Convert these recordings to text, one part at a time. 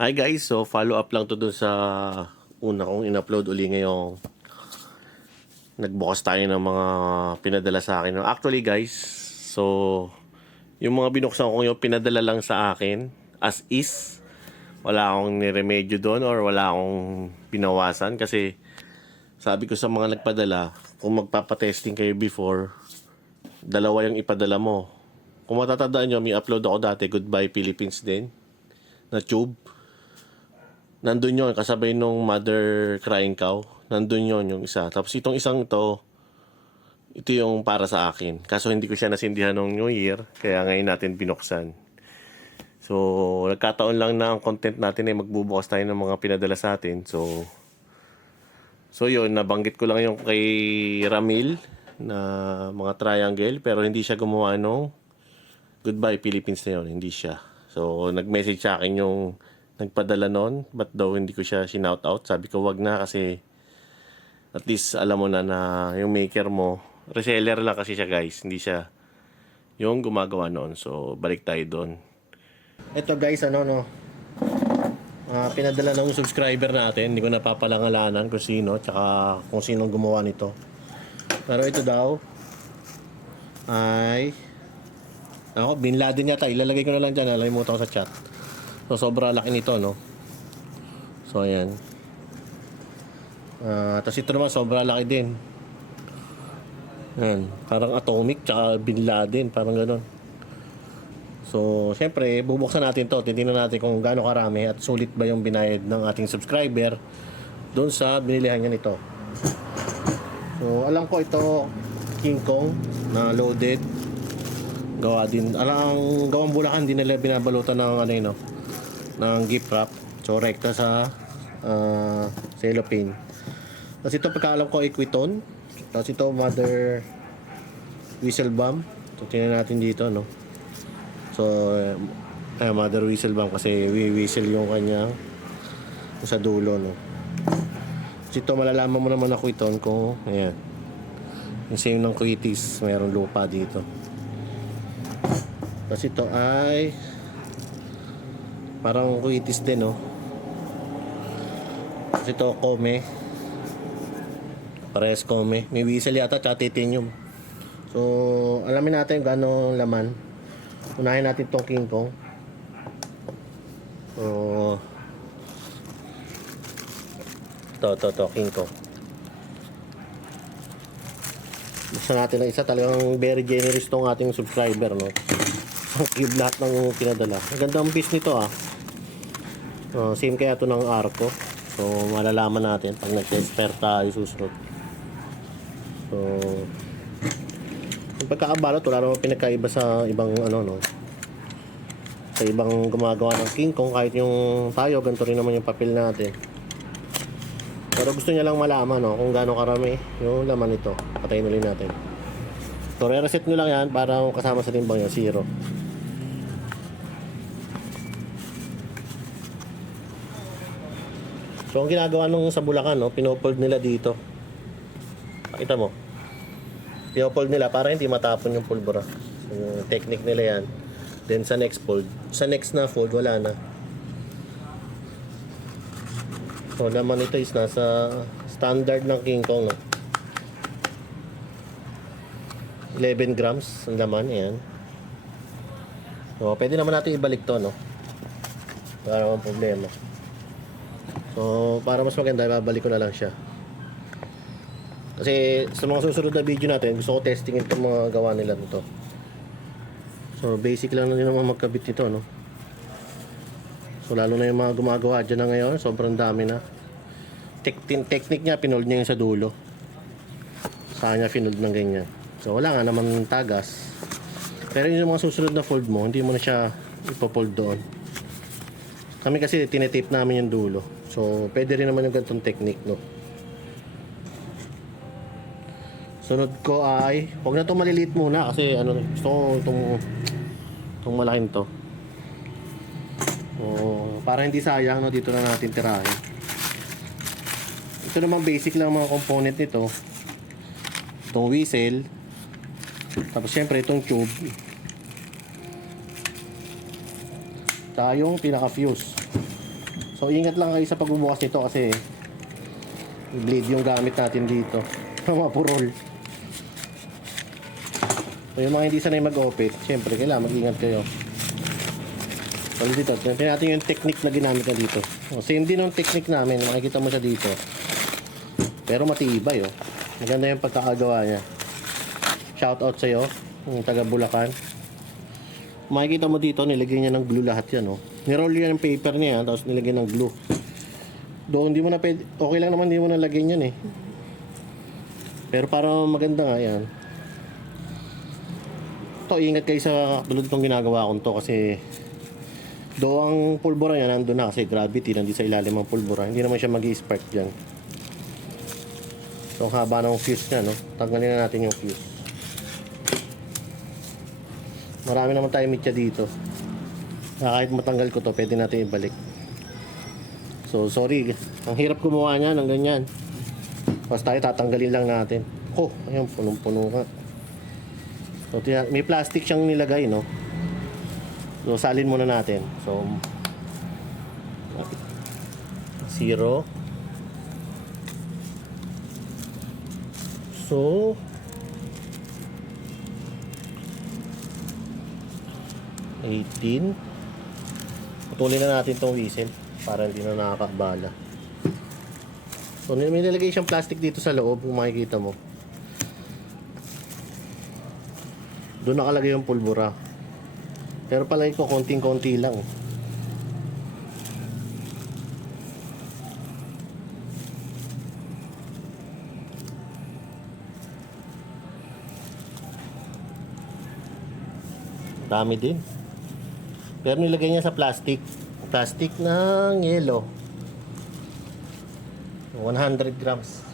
Hi guys, so follow up lang to dun sa una kong in-upload uli ngayong nagbukas tayo ng mga pinadala sa akin. Actually guys, so yung mga binuksan ko yung pinadala lang sa akin as is. Wala akong niremedyo doon or wala akong pinawasan kasi sabi ko sa mga nagpadala, kung magpapatesting kayo before, dalawa yung ipadala mo. Kung matatandaan nyo, may upload ako dati, Goodbye Philippines din, na tube. Nandun yun, kasabay nung Mother Crying Cow. Nandun yun yung isa. Tapos itong isang ito, ito yung para sa akin. Kaso hindi ko siya nasindihan nung New Year, kaya ngayon natin binuksan. So, nagkataon lang na ang content natin ay magbubukas tayo ng mga pinadala sa atin. So, so yun, nabanggit ko lang yung kay Ramil na mga triangle, pero hindi siya gumawa nung Goodbye Philippines na yun, hindi siya. So, nag-message sa akin yung nagpadala nun, but daw hindi ko siya shinout out. Sabi ko, wag na kasi at least alam mo na na yung maker mo, reseller lang kasi siya guys, hindi siya yung gumagawa noon. So, balik tayo doon. Ito guys, ano no, Ah, pinadala ng subscriber natin, hindi ko napapalangalanan kung sino, tsaka kung sino gumawa nito. Pero ito daw, ay, ako, Bin Laden yata, ilalagay ko na lang dyan, nalimutan ko sa chat. So, sobra laki nito, no? So, ayan. Ah, tapos ito naman, sobra laki din. Yan, parang atomic, tsaka Bin Laden, parang ganun. So, syempre, bubuksan natin to. Titingnan natin kung gaano karami at sulit ba yung binayad ng ating subscriber doon sa binilihan niya nito. So, alam ko ito King Kong na loaded. Gawa din. Alam, gawang bulakan din nila binabalutan ng ano yun, no? Ng gift wrap. So, rekta sa uh, cellophane. Tapos ito pagkaalam ko Equiton. Tapos ito mother whistle bomb. So, tingnan natin dito, no? So, eh, mother whistle bomb kasi whistle yung kanya sa dulo, no? So, ito malalaman mo naman ako ito kung, ayan. Yung same ng Quitis, mayroong lupa dito. Tapos ito ay parang Quitis din, no? Tapos ito, Kome. Parehas Kome. May whistle yata, tsaka titanium. So, alamin natin kung ano laman. Unahin natin tong King Kong. So, to, to, to, King Kong. Buksan natin ang isa. Talagang very generous tong ating subscriber, no? Ang cube lahat ng pinadala. Ang ganda ang piece nito, ah. Oh, same kaya to ng Arco. So, malalaman natin pag nag-test tayo susunod. So, yung pagkakabalot, wala naman pinagkaiba sa ibang ano, no? Sa ibang gumagawa ng King Kong, kahit yung tayo, ganito rin naman yung papel natin. Pero gusto niya lang malaman, no? Kung gaano karami yung laman nito. Patayin ulit natin. So, re-reset nyo lang yan para kasama sa timbang niya, zero. So, ang ginagawa nung sa Bulacan, no? Pinofold nila dito. Pakita mo pinofold nila para hindi matapon yung pulbura. So, yung technique nila yan. Then sa next fold, sa next na fold, wala na. So, laman ito is nasa standard ng King Kong. No? 11 grams ang laman, yan. So, pwede naman natin ibalik to, no? Para naman problema. So, para mas maganda, babalik ko na lang siya. Kasi sa mga susunod na video natin, gusto ko testingin itong mga gawa nila nito. So basic lang na din naman magkabit nito, no? So lalo na yung mga gumagawa dyan na ngayon, sobrang dami na. Tek technique niya, pinold niya yung sa dulo. Sa kanya pinold ng ganyan. So wala nga naman tagas. Pero yung mga susunod na fold mo, hindi mo na siya ipofold doon. Kami kasi tinetape namin yung dulo. So pwede rin naman yung ganitong technique, no? Sunod ko ay, huwag na itong maliliit muna kasi ano, gusto ko itong, itong malaking to. Oh, para hindi sayang, no, dito na natin tirahin. Ito naman basic lang mga component nito. Itong whistle. Tapos syempre itong tube. Tsaka yung pinaka-fuse. So ingat lang kayo sa pagbubukas nito kasi blade yung gamit natin dito. mga purol. So yung mga hindi sanay mag-operate, syempre kailangan mag-ingat kayo. So dito, tingnan natin yung technique na ginamit na dito. O, same din yung technique namin, makikita mo siya dito. Pero matibay oh. Maganda yung pagkakagawa niya. Shout out sa'yo, yung taga Bulacan. Makikita mo dito, nilagyan niya ng glue lahat yan, oh. Niroll yan ng paper niya, tapos nilagyan ng glue. Doon, hindi mo na pwede, okay lang naman, hindi mo na lagyan yan, eh. Pero para maganda nga yan. To, ingat kayo sa tulad itong ginagawa ko to kasi do ang pulbura niya nandun na kasi gravity nandito sa ilalim ng pulbura. Hindi naman siya mag-spark dyan. So, haba ng fuse niya, no? Tanggalin na natin yung fuse. Marami naman tayo mitya dito. Na kahit matanggal ko to, pwede natin ibalik. So, sorry. Ang hirap gumawa niya ng ganyan. Basta tayo tatanggalin lang natin. Oh, ayun, punong-puno ka. So, may plastic siyang nilagay, no? So, salin muna natin. So, zero. So, eighteen. Putulin na natin tong whistle para hindi na nakakabala. So, may nilagay siyang plastic dito sa loob, kung makikita mo. Doon nakalagay yung pulbura. Pero palagi ko konting-konti lang. Dami din. Pero nilagay niya sa plastic. Plastic ng yellow. 100 grams.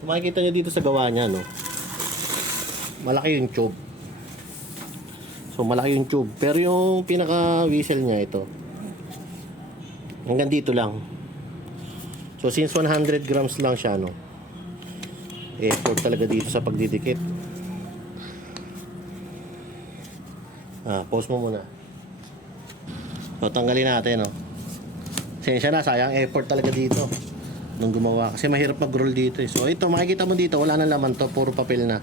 Kung makikita niyo dito sa gawa niya, no? Malaki yung tube. So, malaki yung tube. Pero yung pinaka-whistle niya, ito. Hanggang dito lang. So, since 100 grams lang siya, no? Effort talaga dito sa pagdidikit. Ah, pause mo muna. So, tanggalin natin, no? Sensya na, sayang effort talaga dito nung gumawa. Kasi mahirap mag-roll dito eh. So ito, makikita mo dito, wala nang laman to, puro papel na.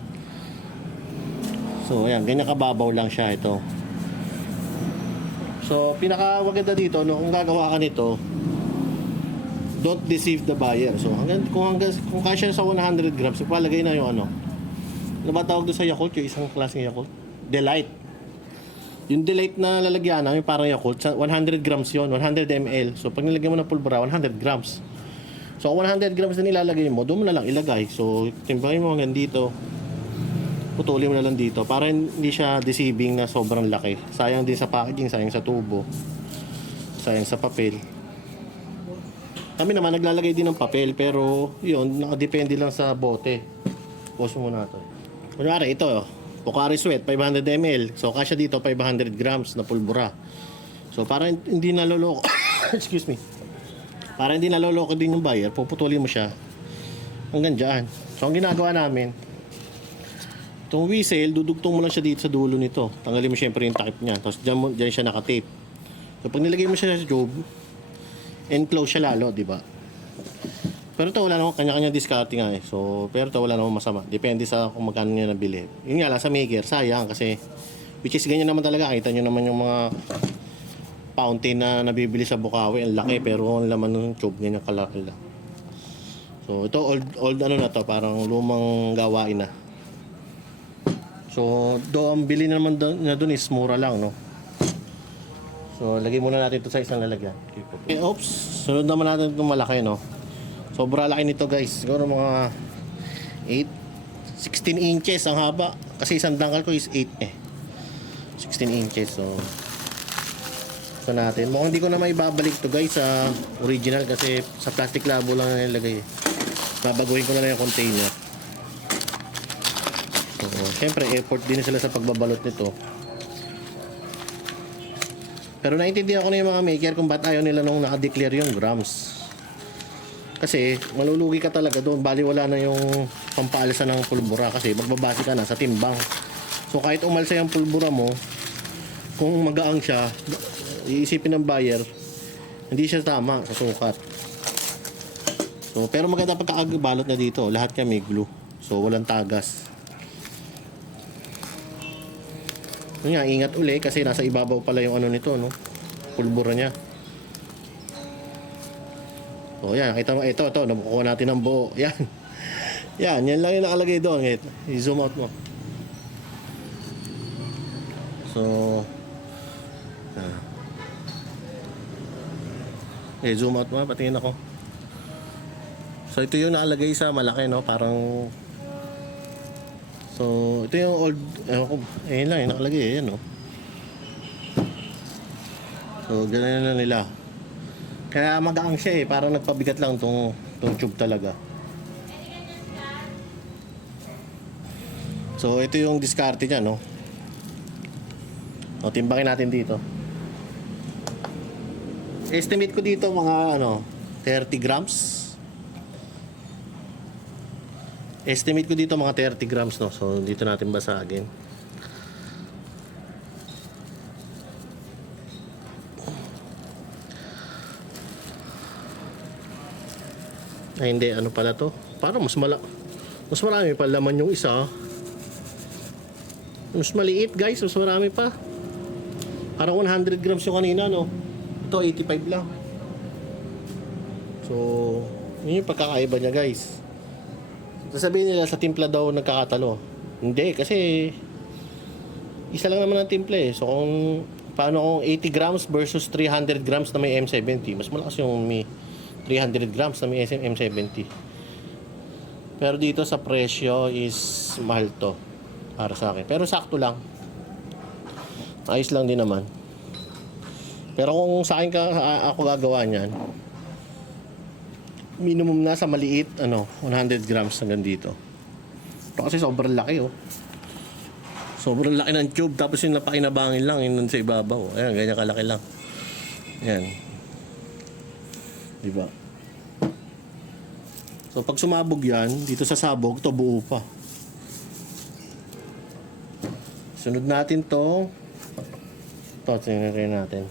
So ayan, ganyan kababaw lang siya ito. So pinakawaganda dito, no, kung gagawa ka nito, don't deceive the buyer. So hanggang, kung, hanggang, kung kasya sa 100 grams, ipalagay na yung ano. Ano ba tawag doon sa Yakult? Yung isang klaseng Yakult? Delight. Yung delight na lalagyan namin parang Yakult, sa 100 grams yon 100 ml. So pag nilagyan mo ng pulbura, 100 grams. So 100 grams na nilalagay mo, doon mo na lang ilagay. So timbahin mo hanggang dito. Putulin mo na lang dito para hindi siya deceiving na sobrang laki. Sayang din sa packaging, sayang sa tubo. Sayang sa papel. Kami naman naglalagay din ng papel pero yun, nakadepende lang sa bote. Pause mo muna to. Kunyari ito, Pocari Sweat, 500 ml. So, kasya dito, 500 grams na pulbura. So, para hindi naloloko, excuse me, para hindi naloloko din yung buyer, puputulin mo siya hanggang dyan. So, ang ginagawa namin, itong whistle, dudugtong mo lang siya dito sa dulo nito. Tanggalin mo syempre yung takip niya. Tapos dyan, mo, dyan siya nakatape. So, pag nilagay mo siya sa tube, enclose siya lalo, di ba? Pero ito wala namang kanya-kanya discarding nga eh. So, pero ito wala namang masama. Depende sa kung magkano niya nabili. Yun nga lang sa maker, sayang kasi which is ganyan naman talaga. Kita nyo naman yung mga fountain na nabibili sa Bukawi. Ang laki pero ang laman ng tube ganyan kalaki lang. So, ito old, old ano na to. Parang lumang gawain na. So, do ang bili naman do, na doon is mura lang, no? So, lagay muna natin ito sa isang lalagyan. Okay, oops. Sunod naman natin itong malaki, no? Sobra laki nito guys. Siguro mga 8, 16 inches ang haba. Kasi isang dangkal ko is 8 eh. 16 inches. So, ito natin. Mukhang hindi ko na maibabalik to guys sa original kasi sa plastic labo lang na nilagay. eh. Babaguhin ko na lang yung container. So, syempre effort din sila sa pagbabalot nito. Pero naintindihan ko na yung mga maker kung ba't ayaw nila nung nakadeclare yung grams. Kasi malulugi ka talaga doon. Bali wala na yung pampaalisa ng pulbura kasi magbabase ka na sa timbang. So kahit umalsa yung pulbura mo, kung magaang siya, iisipin ng buyer, hindi siya tama sa sukat. So, pero maganda pagkakabalot na dito. Lahat niya may glue. So, walang tagas. Yun nga, ingat uli kasi nasa ibabaw pala yung ano nito, no? Pulbura niya. So, yan. Kita mo, ito, ito. Nabukuha natin ng buo. Yan. Yan, yan lang yung nakalagay doon. I-zoom out mo. So. Eh, zoom out mo, patingin ako. So, ito yung nakalagay sa malaki, no? Parang... So, ito yung old... Ewan ko, eh, lang, yung nakalagay, eh, no? So, ganyan na nila. Kaya magaang siya, eh. Parang nagpabigat lang tong, tong tube talaga. So, ito yung diskarte niya, no? O, timbangin natin dito. Estimate ko dito mga, ano, 30 grams. Estimate ko dito mga 30 grams, no? So, dito natin basagin. Ay, hindi. Ano pala to? Parang mas mala... Mas marami pa laman yung isa. Mas maliit, guys. Mas marami pa. Parang 100 grams yung kanina, no? Ito, 85 lang. So, yun yung pagkakaiba niya, guys. Sasabihin nila sa timpla daw nagkakatalo. Hindi, kasi isa lang naman ang timpla eh. So, kung paano kung 80 grams versus 300 grams na may M70, mas malakas yung may 300 grams na may M70. Pero dito sa presyo is mahal to para sa akin. Pero sakto lang. Ayos lang din naman. Pero kung sa akin ka, ako gagawa niyan, minimum na sa maliit, ano, 100 grams hanggang dito. Ito kasi sobrang laki, oh. Sobrang laki ng tube, tapos yung napakinabangin lang, yun sa ibabaw. Ayan, ganyan kalaki lang. Ayan. Diba? So, pag sumabog yan, dito sa sabog, to buo pa. Sunod natin to. Ito, tingnan natin.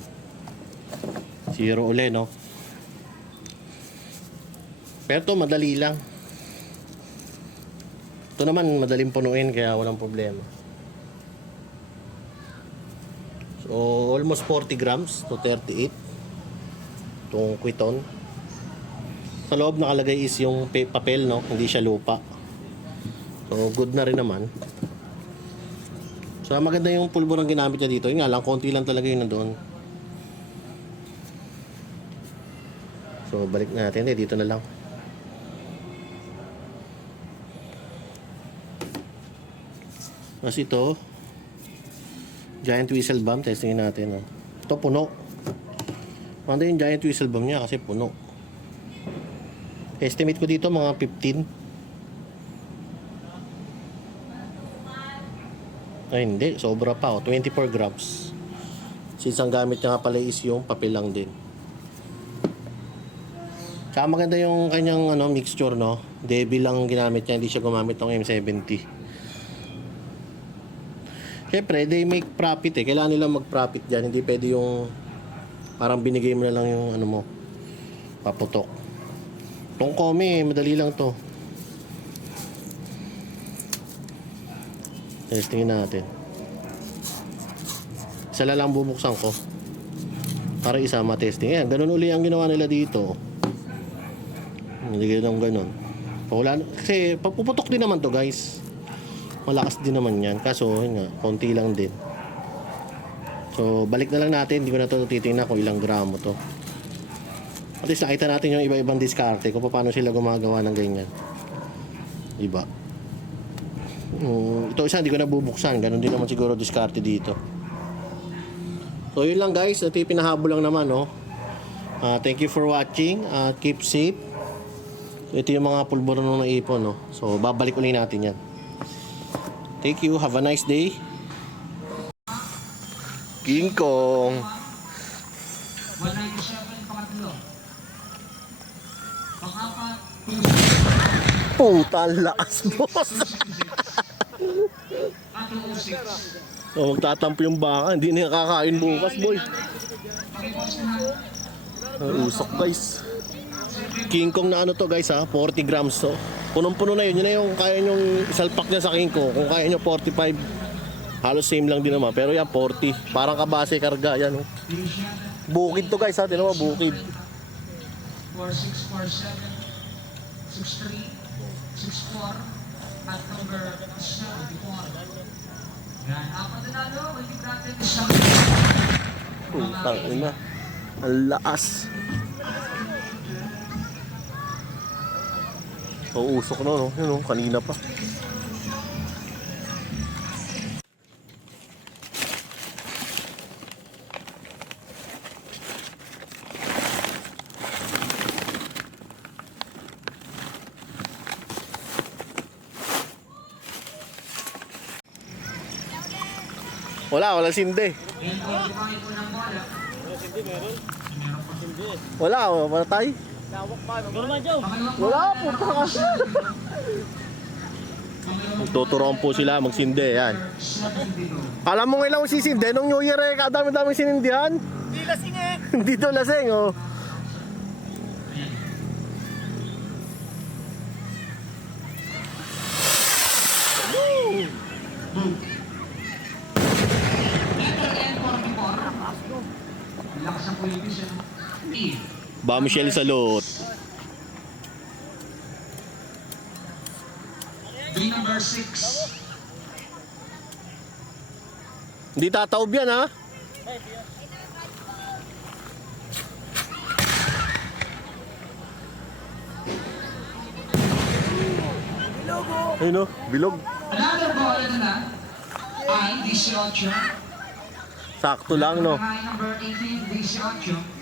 Zero uli, no? Pero to madali lang. Ito naman, madaling punuin, kaya walang problema. So, almost 40 grams to 38. Itong kwiton. Sa loob nakalagay is yung pa- papel, no? Hindi siya lupa. So, good na rin naman. So, maganda yung pulbur ang ginamit niya dito. Yun nga lang, konti lang talaga yun nandoon. So, balik natin. Eh, dito na lang. Tapos ito, giant whistle bomb. Testingin natin. Oh. Ito, puno. Maganda yung giant whistle bomb niya kasi puno. Estimate ko dito mga 15. Ay, hindi. Sobra pa. Oh. 24 grams. Since ang gamit niya nga pala is yung papel lang din. Tsaka maganda yung kanyang ano, mixture, no? Devil lang ginamit niya. Hindi siya gumamit ng M70. Siyempre, they make profit eh. Kailangan nila mag-profit dyan. Hindi pwede yung parang binigay mo na lang yung ano mo. Paputok. Tong kome, madali lang to. Testingin natin. Isa lang bubuksan ko. Para isama testing. Ayan, ganun uli ang ginawa nila dito. Nilagay ng ganun. Wala, kasi papuputok din naman to guys. Malakas din naman yan. Kaso, yun nga, konti lang din. So, balik na lang natin. Hindi ko na to titingnan kung ilang gramo to. At least nakita natin yung iba-ibang diskarte kung paano sila gumagawa ng ganyan. Iba. Mm, ito isa, hindi ko na bubuksan. Ganon din naman siguro diskarte dito. So, yun lang guys. Ito yung pinahabol lang naman, no? Ah, thank you for watching. Ah, keep safe. So, ito yung mga pulburo nung naipon, no? So, babalik ulit natin yan. Thank you. Have a nice day. King Kong. 197 pangatlo. Puta, ang lakas, boss. 206. oh, magtatampo yung baka. Hindi na kakain bukas, boy. Ay, usok guys. King Kong na ano to guys ha, 40 grams to. Punong-puno na yun, yun na yung kaya nyong isalpak niya sa King Kong. Kung kaya nyo 45, halos same lang din naman. Pero yan 40, parang kabase karga yan. Oh. Bukid to guys ha, tinan mo bukid. 4647 63 64 at number 74. Yan, apat na nalo, give natin isang Putang ina. Ang laas. Oh, usok na no. Yun oh, kanina pa. Wala, walang bola. Wala, wala tayo. Wala po, takas. Tuturuan po sila magsindi, yan. 72. Alam mo ngayon lang sisindi, nung New Year eh, kadami-dami sinindihan. Hindi lasing eh. Hindi to lasing, oh. Letter N44. Lakas ang kulitis yan. E. Ba Michelle Salot. B number 6. Hindi tataob yan, ha? Ayun oh, bilog. Another bola na na ay 18. Sakto lang, no? Ay number 18, 18.